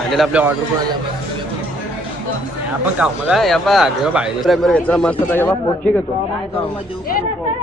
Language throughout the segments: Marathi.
आलेला आपल्या ऑर्डर पण आल्या आपण खाऊ मग या बघ बाहेर घेतला मस्त जेव्हा पोटची घेतो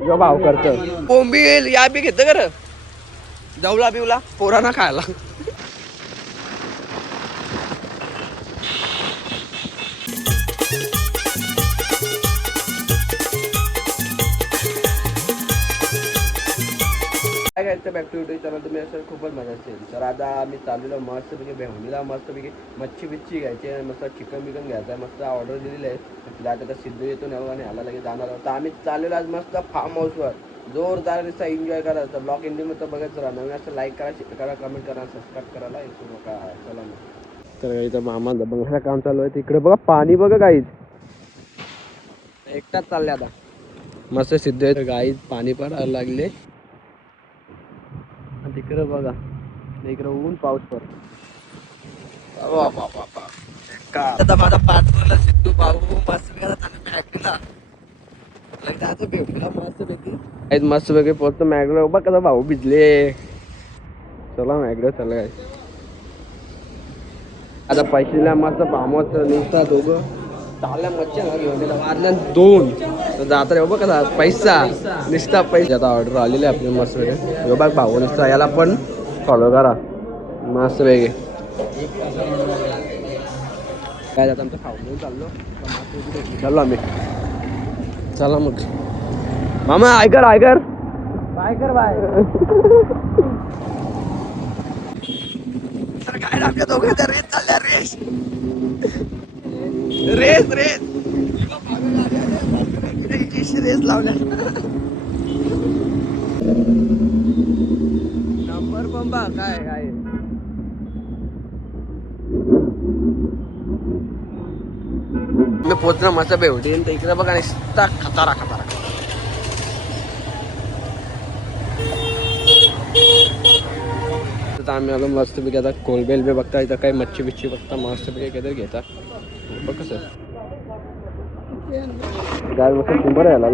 जेव्हा भाव करतं बोंबील या बी घेतं कर जवला बिवला पोरांना खायला काय करायचं बॅक टू युट्यूब चॅनल तुम्ही असं खूपच मजा असेल तर आता आम्ही चाललेलो मस्तपैकी भेवणीला मस्तपैकी मच्छी बिच्छी घ्यायची आहे मस्त चिकन बिकन घ्यायचं आहे मस्त ऑर्डर दिलेली आहे आता सिद्धू येतो नाही आणि ह्याला लगेच जाणार आहोत तर आम्ही चाललेलो आज मस्त फार्म हाऊसवर जोरदार नुसता एन्जॉय करायचा ब्लॉग एंडिंगमध्ये बघायचं राहा नवीन असं लाईक करा शेअर करा कमेंट करा सबस्क्राईब करायला विसरू नका चला मग तर इथं मामा बंगल्याचं काम चालू आहे तिकडे बघा पाणी बघा गाईज एकटाच चालले आता मस्त सिद्ध आहे गाईज पाणी पडायला लागले तिकडे बघा इकडे ऊन पाऊस पडतो आता माझा पार्टनरला सिद्धू भाऊ मस्त मस्त पैकी पोचतो मॅगडो बघ कसा भाऊ भिजले चला मॅगडो चला काय आता पैसे मस्त पामच निघता दोघं चालल्या मच्छी ना घेऊन वाजल्या 2 तर जाता रे बघ कसा पैसा निसता पैसे आता ऑर्डर आलेली आहे आपली मस्त पैकी बघ भाऊ निसता याला पण फॉलो करा मस्त पैकी काय आता आमचं खाऊन चाललो आम्ही चला मग मामा ऐकर बाय तर काय आपल्या दोघांच्या रेस चालल्या रेस लावल्या नंबर पंपा काय मी पोचलो मस्त भेवटी तर इकडे बघा नुसता खतारा आम्ही आलो मस्त पैकी आता कोलबेल बी बघता इथं काही मच्छी बिच्छी बघता मस्त पैकी काहीतरी घेता बघ कसं गाय मस्त कुंभार यायला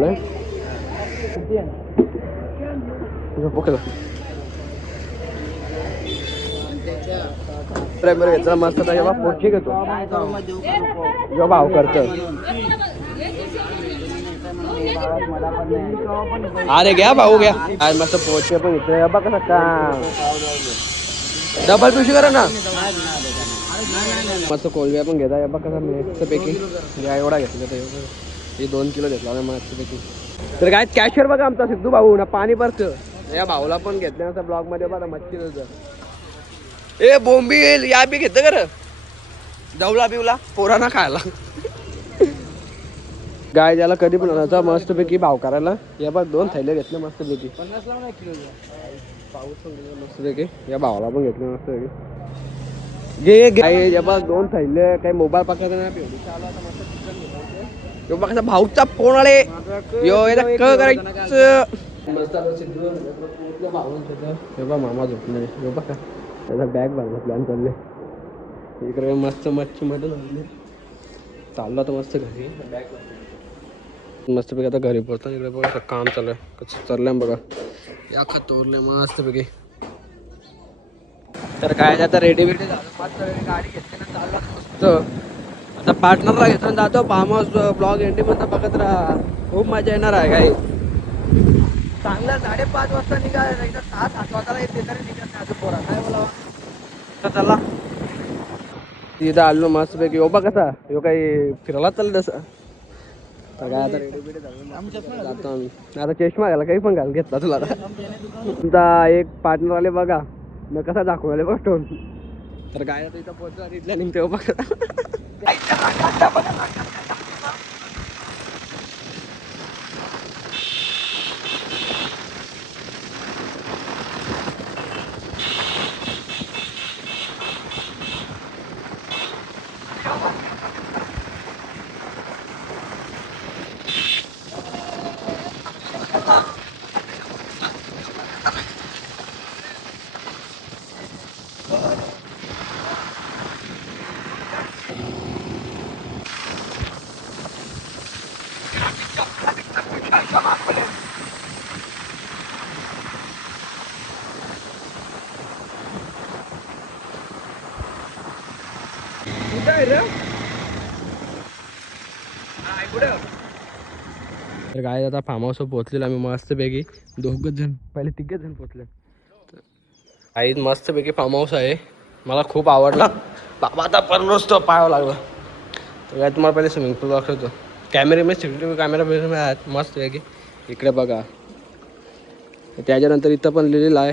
घेतला मस्त जेव्हा पोटची घेतो जेव्हा भाव करतं अरे घ्या भाऊ घ्या आज मस्त पोचके पण इथे बघ कसं का डबल पिशवी करा ना मस्त कोलबिया पण घेता बघ कसं मस्त पैकी घ्या एवढा घेतला हे 2 किलो घेतला मस्त पैकी तर काय कॅशर बघा आमचा सिद्धू भाऊ ना पाणी भरतं या भाऊला पण घेतलं ना ब्लॉग मध्ये बघा मच्छी ए बोंबील या बी घेतं कर जवला बिवला पोरांना खायला गाय ज्याला कधी पण आणायचा मस्त पैकी भाव करायला या बघ 2 थैले घेतले मस्त पैकी 50 ला पाऊस मस्त पैकी या भावाला पण घेतले मस्त पैकी घे गाय या बघ 2 थैले काही मोबाईल पकडा नाही यो बघा भाऊचा फोन आले यो याला क करायचं मस्त मामा झोपले यो बघा त्याचा बॅग बांधला प्लॅन चालले इकडे मस्त मच्छी मध्ये चालला तर मस्त घरी बॅग मस्त पैकी आता घरी पोहोचतो इकडे बघा काम चालू आहे कसं चाललंय बघा या खतोरले मस्त पैकी तर काय आता रेडी बिडी झालं गाडी घेतली ना चालला मस्त आता पार्टनरला घेतो जातो फार्म हाऊस ब्लॉग एंडिंग मध्ये बघत राहा खूप मजा येणार आहे काय चांगला 5:30 वाजता निघाल एकदा 6-7 वाजता येते तरी निघत नाही असं पोरा काय बोलावा तर चला तिथं आलो मस्त पैकी ओबा कसा यो काही फिरायला चाललं तसं तर काय आता रेडी बिडी झालं जातो आम्ही आता चष्मा घाला काही पण घाल घेतला तुला तुमचा एक पार्टनर आले बघा मग कसा दाखवले बघ टोन तर काय आता इथं पोहोचला इथल्या निघते बघा तर काय आता फार्म हाऊस पोहोचलेलो आम्ही मस्तपैकी. दोघच जण, पहिले तिघच जण पोहोचले. आई मस्तपैकी फार्म हाऊस आहे, मला खूप आवडला बाबा. आता परत तो पाहावं लागला. तर काय तुम्हाला पहिले स्विमिंग पूल दाखवतो. कॅमेरे सिक्युरिटी कॅमेरा बिमेरा आहेत मस्तपैकी. इकडे बघा, त्याच्यानंतर इथं पण लिहिलेलं आहे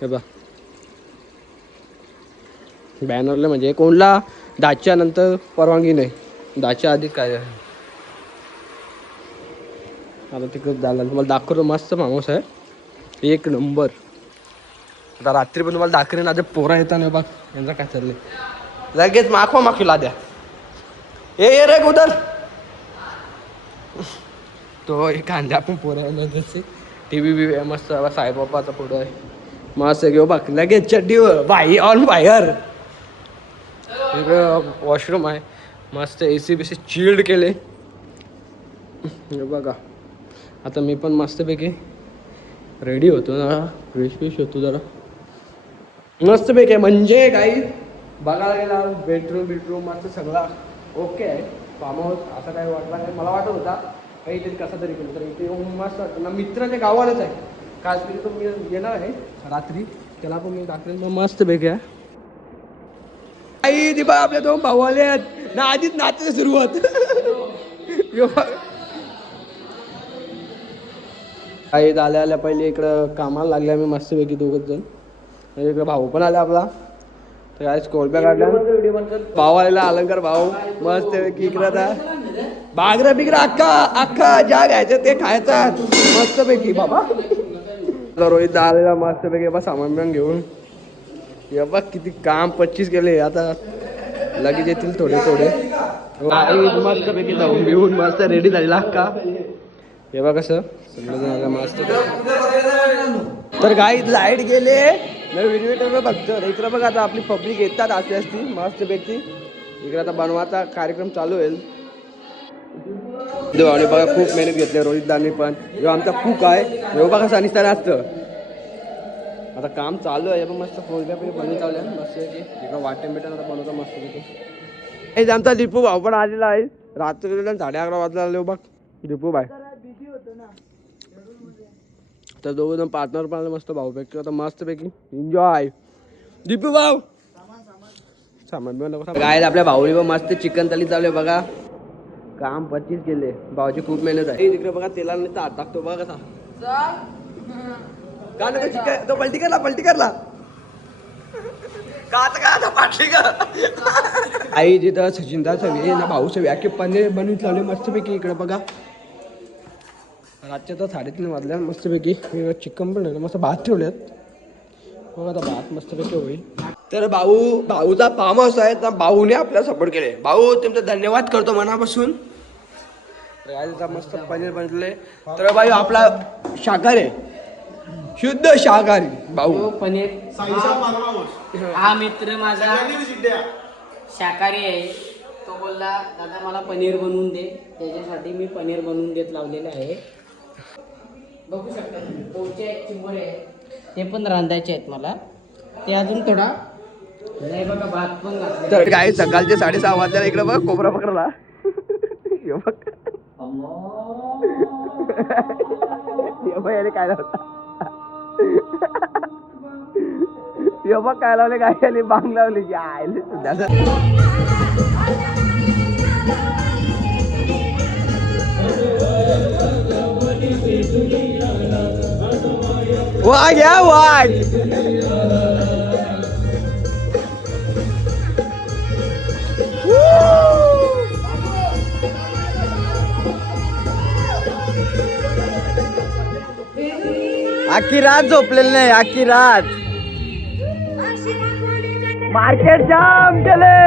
हे बघा बॅनरला, म्हणजे कोणला दाच्या नंतर परवानगी नाही, दाच्या आधी काय आहे. आता तिकडे झालं तुम्हाला दाखवतो. मस्त फार्म हाऊस आहे, एक नंबर. आता रात्री पण तुम्हाला दाखवेन. आता पोरा येताना बघ यांचं काय चाललंय. लगेच माखवा द्या. ये रे उदल तो एक कांद्या आपण पोरा जसे टी व्ही बी मस्त साईबाबाचा फोटो आहे मस्त घेऊ बघ. लगेच चड्डीवर बाई ऑन फायर. इकडं वॉशरूम आहे मस्त, AC बीसी चिल्ड केले हे बघा. आता मी पण मस्तपैकी रेडी होतो ना, फ्रेश होतो जरा मस्तपैकी. म्हणजे काही बघायला गेला बेडरूम मस्त सगळा ओके आहे. फार्म हाऊस असं काही वाटला नाही. मला वाटत होता काहीतरी कसा तरी केलं, तर इथे येऊन मस्त वाटतं ना. मित्राच्या गावालाच आहे, काश्मीर तो मी येणार आहे रात्री, त्याला पण मी दाखवेन. मग मस्तपैकी आहे. आई दिबा आपले दोन भाऊ आले आहेत ना, आधीच नाचायला सुरुवात. आई आल्या पहिले इकडं कामाला लागल्या मी मस्तपैकी दोघच जण. इकडे भाऊ पण आला आपला. तर आज कोलब्या काढल्या भाऊ आलेला, अलंकार भाऊ मस्त इकडे. आता बागरा बिगरा अख्खा ज्या घ्यायचं ते खायचं मस्तपैकी बाबा. रोहित आलेला मस्तपैकी बा सामान बिमान घेऊन. हे बघ किती काम 25 केले. आता लगेच येतील थोडे मस्तपैकी जाऊन घेऊन मस्त रेडी झालेला अख्खा. हे बघ कसं सगळं मस्त. तर गाईत लाईट गेले इन्व्हर्टर बघतो. इकडं बघ आता आपली पब्लिक येतात असते असती मस्तपैकी. इकडे आता बनवायचा कार्यक्रम चालू होईल. देवाने बघा खूप मेहनत घेतली रोहित दानी पण. जेव्हा आमचा कुक आहे जेव्हा बघा कसं निसताना असतं. आता काम चालू आहे पण मस्त फोडल्यापैकी बनवून चालू आहे मस्त. इकडं वाटेन भेटेन आता बनवतो मस्त तिथे. आमचा दीपू भाऊ पण आलेला आहे. रात्री 11:30 वाजता आले बघ दीपू भाई. तर दोघं जण पार्टनर पण आले मस्त भाऊपैकी. आता मस्तपैकी एन्जॉय. दीपू भाऊ सामान काय आपल्या भाऊनी पण मस्त चिकन थाली चालू आहे बघा. काम 25 केले भाऊची खूप मेहनत आहे. तिकडे बघा तेलाने ताट टाकतो बघा कसा. का नको चिकन तो पलटी करला का पाटली का. आई जिथं सचिनदा सगळे ना भाऊ सगळे अख्खे पनीर बनवून लावले मस्तपैकी. इकडे बघा रातच्या तर 3:30 वाजल्या मस्तपैकी. चिकन पण मस्त भात ठेवलेत बघा. आता भात मस्तपैकी होईल. तर भाऊचा फार्म हाऊस आहे, तर भाऊने आपल्याला सपोर्ट केले. भाऊ तुमचा धन्यवाद करतो मनापासून. मस्त पनीर बनवले. तर भाई आपला शाकाहारी शुद्ध शाकाहारी भाऊ पनीर. हा मित्र माझा शाकाहारी आहे. तो बोलला दादा मला पनीर बनवून दे, त्याच्यासाठी मी पनीर बनवून देत लावलेलं आहे. बघू शकता तुम्ही पोचे चिंबोरे ते पण रांधायचे आहेत मला. ते अजून थोडा नाही बघा भात पण घातले. तर काय सकाळचे 6:30 वाजल्या. इकडे बघ कोबरा पकडला. काय लावता बघ काय लावले काय आली बांग लावली की आयले वाघ या वाघ. आखी रात झोपलेली नाही. आखी रात मार्केट जाम केले.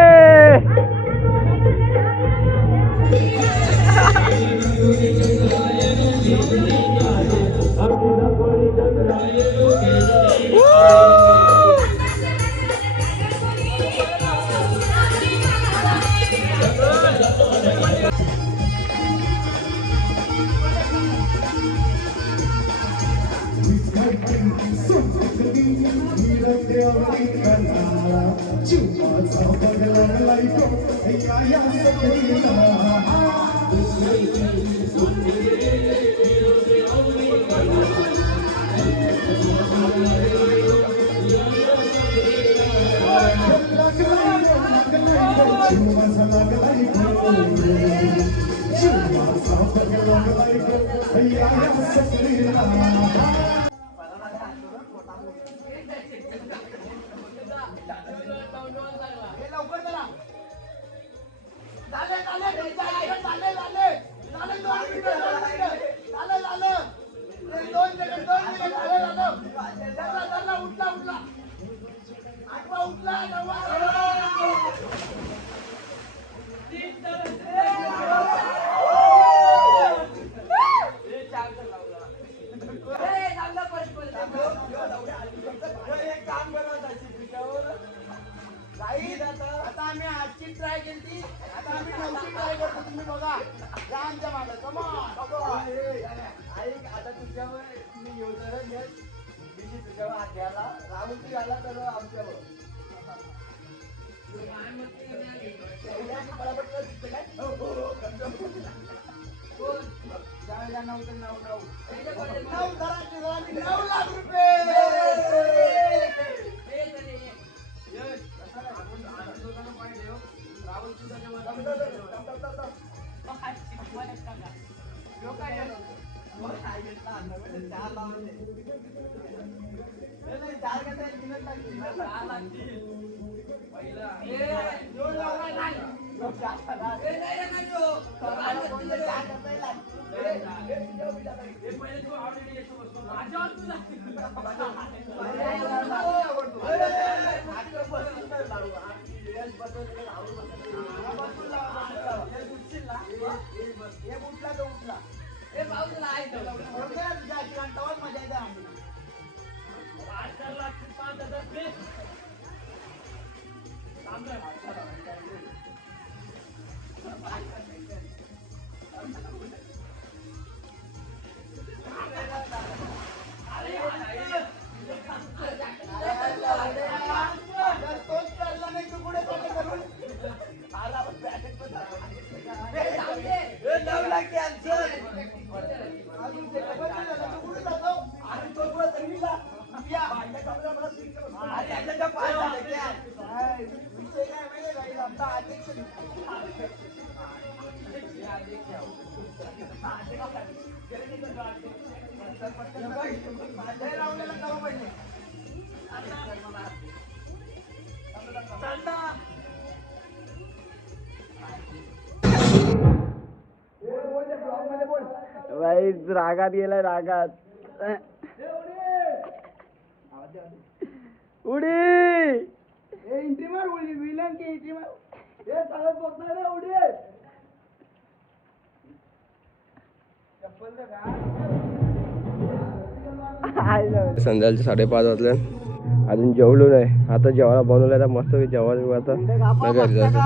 आता आम्ही 8ची ट्राय केली, आता आम्ही 9ची ट्राय करतो. तुम्ही बघा या आमच्या मागे. आता तुझ्यावर मी येऊ तर तुझ्यावर हात घ्यायला राहुल आला तर आमच्यावर रागात गेलाय रागात. उडी एंट्री मार, उडी विलन की एंट्री मार. हे चालत बसणार रे उडी. संध्याकाळचे 5:30 वाजले, अजून जेवलो नाही. आता जेवायला बनवलंय तर मस्त जेवायला आता घरी जायचं.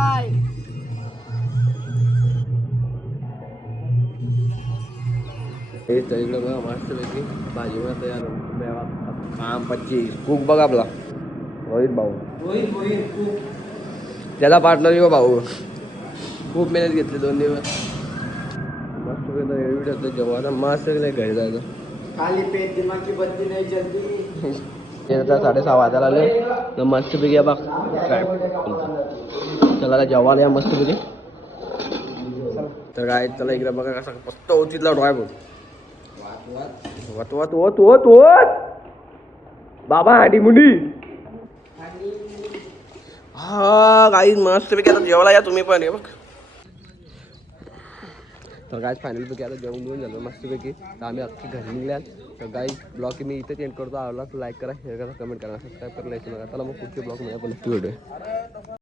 इकडे बघा मस्त पैकी भाजी पण तयार. काम 25 कुक बघा आपला रोहित भाऊ. त्याला पार्टनर हो भाऊ. खूप मेहनत घेतली 2 दिवस. मस्त एवढी होतं जेव्हा मस्त घरी जायचं. खाली पेट दिमाग की बत्ती नाही जल्दी. 6:30 वाजायला आले तर मस्त पैकी बघ काय चला जेवायला या मस्त पैकी. तर काय चला इकडे बघा कसा मस्त तिथला ड्राय बघ. बाबा हाडी मुंडी. हा काही मस्त पैकी आता जेवायला या तुम्ही पण. हे बघ तर काय फायनल पैकी आता जेवून घेऊन झालं मस्त पैकी. तर आम्ही अख्खी घरी निघल्या. तर गाईज ब्लॉग मी इथेच एंड करतो. आवडला तर लाईक करा, शेअर करा, कमेंट करा, सबस्क्राईब करा. चला मग पुढचे ब्लॉग मध्ये आपण नक्की भेटूया.